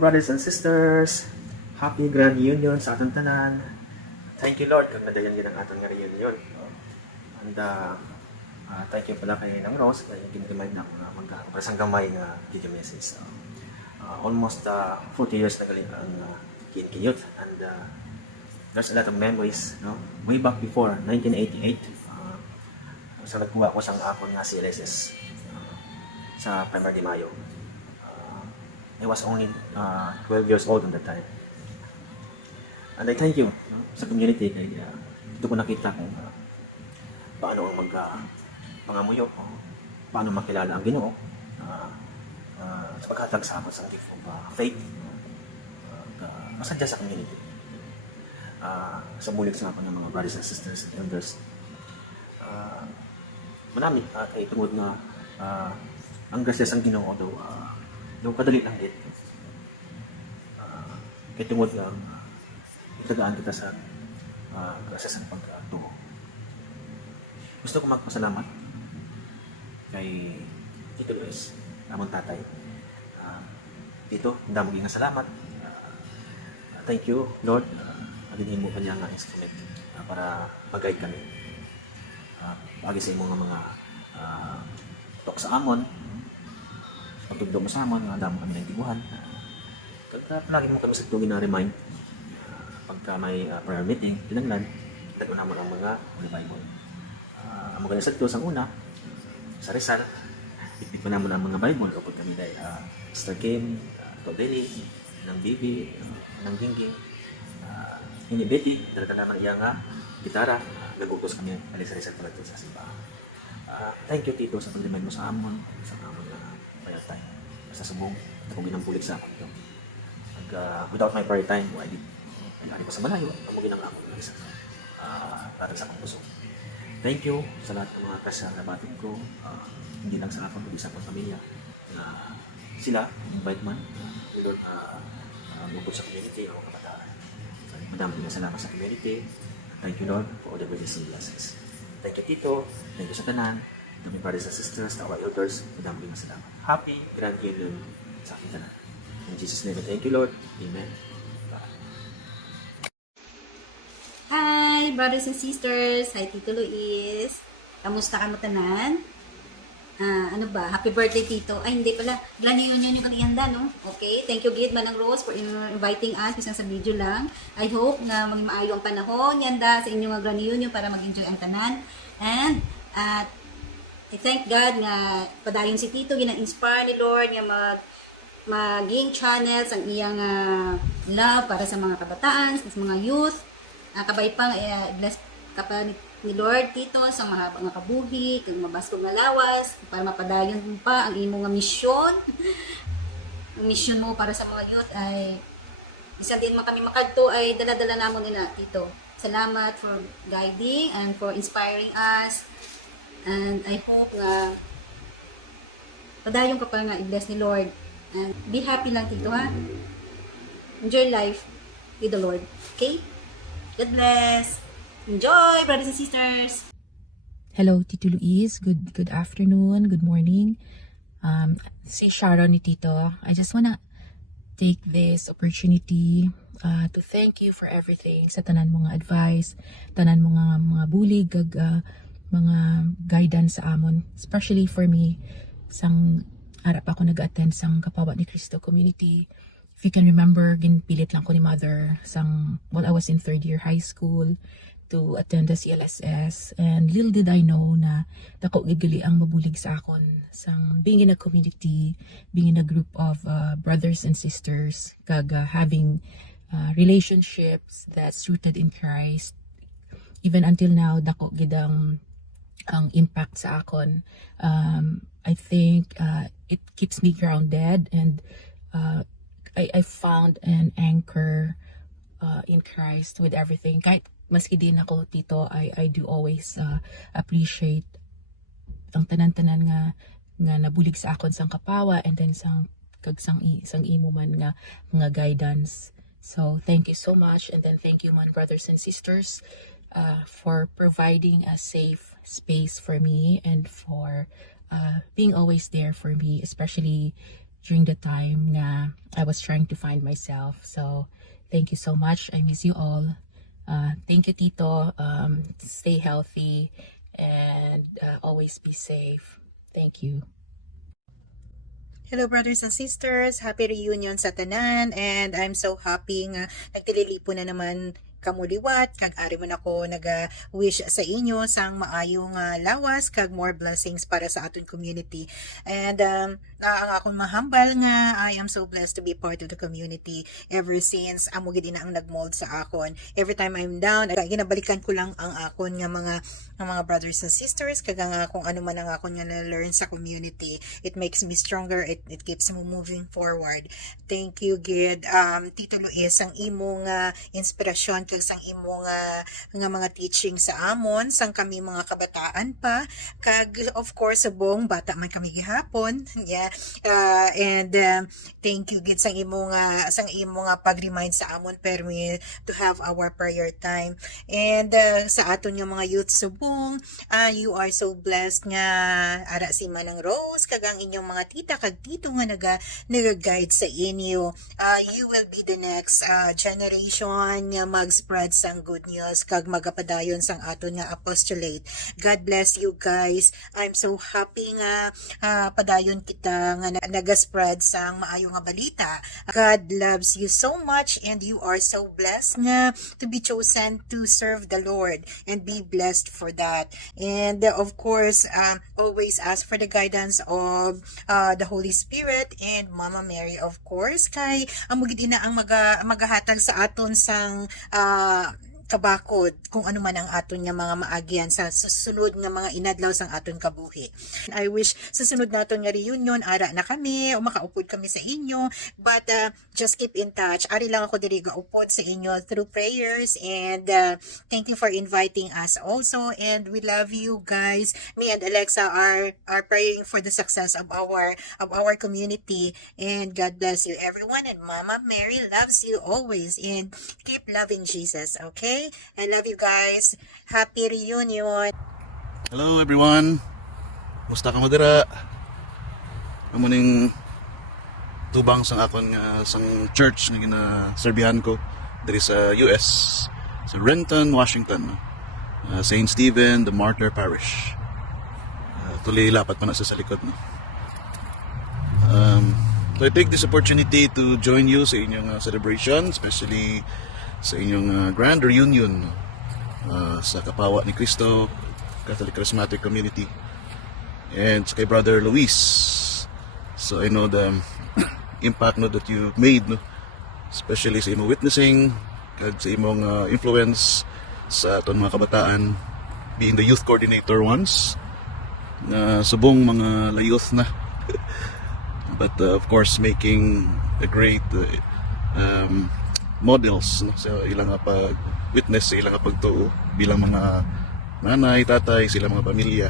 brothers and sisters. Happy Grand Reunion sa atong tanan. Thank you, Lord, kung nadayan din ang atong reunion. And thank you pala kay Nang Rose, kaya ginagimay ng magkakaprasang gamay nga video message. Almost 40 years na galing ang kiniyot. And there's a lot of memories, no? Way back before, 1988, sa nagkuha ko sa akon nga CLSS sa Primary de Mayo. I was only 12 years old at that time. And I thank you sa community kay dito ko nakita kung paano ang pangamuyo, paano makilala ang Ginoo sa paghatag sa ako sa gift of faith, masadya sa community. Sa bulig sa ako ng mga brothers and sisters and elders. Manami kay tungod na ang grasya sa Ginoo daw kadali lang dito. Kaya tungod lang, itagaan kita sa grasya sa pagtuo. Gusto ko magpasalamat kay Tito Luis, among tatay. Tito, ang daming nga salamat. Thank you, Lord. Adinin mo kanya nga instrument para mag-guide kami. Pagi sa imong mga talk sa amon, pagtugdo mo sa amon, nga damo kami ng tibuhan. Palagi mo kami sa tugin na remind pagka may prayer meeting, tinanglan, dagko naman ang mga Bible. Ang mga sa sa una, sa Rizal, bitbit pa naman ang mga Bible kapag kami dahil Sister Kim, Tobeli, ng Bibi, ng Gingging, hindi Betty, talaga naman iya nga, gitara, nagutos kami alis sa Rizal pala sa simbahan. Thank you, Tito, sa pag-remind mo sa amon prayer time. Sa subong, akong ginampulik sa akin. Without my prayer time, ay ko sa malayo, ang mga ginang amon para sa akong puso. Thank you sa lahat ng mga kasalabatid ko, hindi lang sa akong, kundi sa akong pamilya. Sila, invite man, bukod sa community, o kabataan. Madami na salamat sa community. Thank you, Lord, for all the blessings and blessings. Thank you, Tito. Thank you sa tanan. Dami brothers and sisters, our elders, madami na salamat. Happy Grand Reunion sa aking tanan. In Jesus' name, thank you, Lord. Amen. Hi, brothers and sisters. Hi, Tito Luis. Kamusta ka mo tanan? Ano ba? Happy birthday, Tito. Ay, hindi pala. Grand Reunion yung kaniyanda, no? Okay. Thank you, Gid Manang Rose, for inviting us. Isang sa video lang. I hope na maging maayo ang panahon, yanda, sa inyong Grand Reunion para mag-enjoy ang tanan. And, I thank God nga padayon si Tito, gina-inspire ni Lord nga maging channels ang iyang love para sa mga kabataan, sa mga youth. Kabay pang bless ka pa ni Lord, Tito, sa mahabang nga kabuhi, kang mabaskog nga lawas, para mapadayon pa ang imo nga misyon. Ang misyon mo para sa mga youth ay bisan din man kami makadto ay dala-dala namon nila, Tito. Salamat for guiding and for inspiring us. And I hope nga padayon ka pa nga i-bless ni Lord. And be happy lang, Tito, ha? Enjoy life with the Lord. Okay? God bless! Enjoy, brothers and sisters! Hello, Tito Luis. Good afternoon, good morning. Si Sharon ni Tito. I just wanna take this opportunity to thank you for everything. Sa tanan mga advice, tanan mga bulig, mga guidance sa amon. Especially for me, sang harap ako nag-attend sang Kapawa ni Cristo community. If you can remember, ginpilit lang ko ni mother while I was in third year high school to attend the CLSS, and little did I know na dako gigali ang mabulig sa akon sang being in a community, being in a group of brothers and sisters, having relationships that's rooted in Christ. Even until now, dako gidang ang impact sa akon. I think it keeps me grounded, and I found an anchor in Christ with everything. Kahit maski din ako, Tito, I do always appreciate ang tanan-tanan nga nabulig sa akon sang Kapawa, and then sang imo man nga mga guidance. So thank you so much, and then thank you man, brothers and sisters, for providing a safe space for me, and for being always there for me, especially during the time na I was trying to find myself. So, thank you so much. I miss you all. Thank you, Tito. Stay healthy and always be safe. Thank you. Hello brothers and sisters, happy reunion sa tanan, and I'm so happy nga nagtililipo na naman kamuliwat, kag ari man ako naga-wish sa inyo sang maayong lawas, kag more blessings para sa aton community. And ang akong mahambal nga, I am so blessed to be part of the community ever since amo gid na ang nagmold sa akon. Every time I'm down, ginabalikan ko lang ang akon nga mga brothers and sisters, kag nga kung ano man ang akon nga na-learn sa community. It makes me stronger, it keeps me moving forward. Thank you, Gid. Tito Luis, ang imong inspirasyon kag sang imong nga mga teaching sa amon sang kami mga kabataan pa, kag of course subong bata man kami gihapon. Yeah. And thank you, Gid, sang imong pag-remind sa amon permi to have our prayer time. And sa aton nga mga youth subong, you are so blessed nga ara si Manang Rose kag ang inyong mga tita kag tito nga naga-guide sa inyo. You will be the next generation nga mag-spread sang good news kag magapadayon sang aton nga apostolate. God bless you guys. I'm so happy nga padayon kita nga naga-spread sang maayo nga balita. God loves you so much and you are so blessed nga to be chosen to serve the Lord, and be blessed for that. And of course, always ask for the guidance of the Holy Spirit and Mama Mary, of course, kay amo gid ina ang magahatag sa aton sang kabakod kung ano man ang aton nga mga maagyan sa susunod nga mga inadlaw sang aton kabuhi. I wish sa sunod naton nga reunion ara na kami o makaupod kami sa inyo, but just keep in touch. Ari lang ako diri gaupod sa inyo through prayers, and thank you for inviting us also, and we love you guys. Me and Alexa are praying for the success of our community, and God bless you everyone, and Mama Mary loves you always, and keep loving Jesus, okay? I love you guys. Happy reunion. Hello everyone. Musta ka mo dira? Amo ning tubang sang akon nga sang church nga ginaserbihan ko diri sa US, sa Renton, Washington. St. Stephen the Martyr Parish. Tuloy lapat pa na sa likod, no. So I take this opportunity to join you sa inyong celebration, especially sa inyong grand reunion sa Kapawa ni Cristo Catholic Charismatic Community, and sa kay Brother Luis. So I know the impact that you made, no, especially sa imong witnessing kag sa imong influence sa aton mga kabataan, being the youth coordinator once na subong mga layuth na but of course making a great models, no, sa ilang pag-witness, sa ilang pagtuo bilang mga nanay, tatay, sila mga pamilya.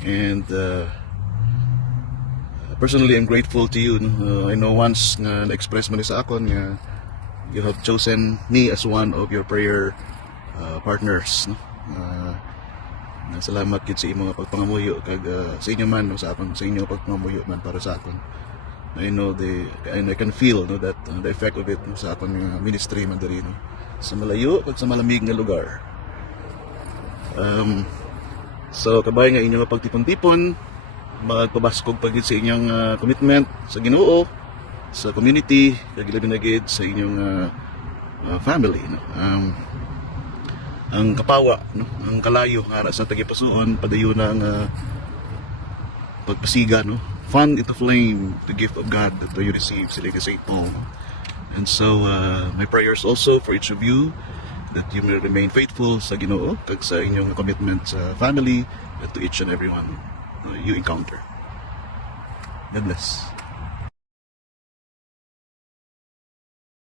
And personally, I'm grateful to you, no? I know once nga na-express mo ni sa akon nga you have chosen me as one of your prayer partners, no? Salamat gid sa imong pagpangamuyo kag sa inyo man, no, sa akon, sa inyo pagpangamuyo man para sa akon. I know and I can feel, no, that the effect of it, no, sa akong ministry man diri, no, sa malayo at sa malamig nga lugar. So kabay nga inyong pagtipon-tipon, magpabaskog pagid sa inyong commitment sa Ginoo, sa community, kag labi na gid sa inyong family, no. Ang kapawa, no, ang kalayo nga sa tagipasuon padayon ang pagpasiga, no, fan into flame the gift of God that you receive, sila kay St. Paul. And so my prayers also for each of you, that you may remain faithful sa Ginoo kag sa inyong commitment sa family, to each and every one you encounter. God bless.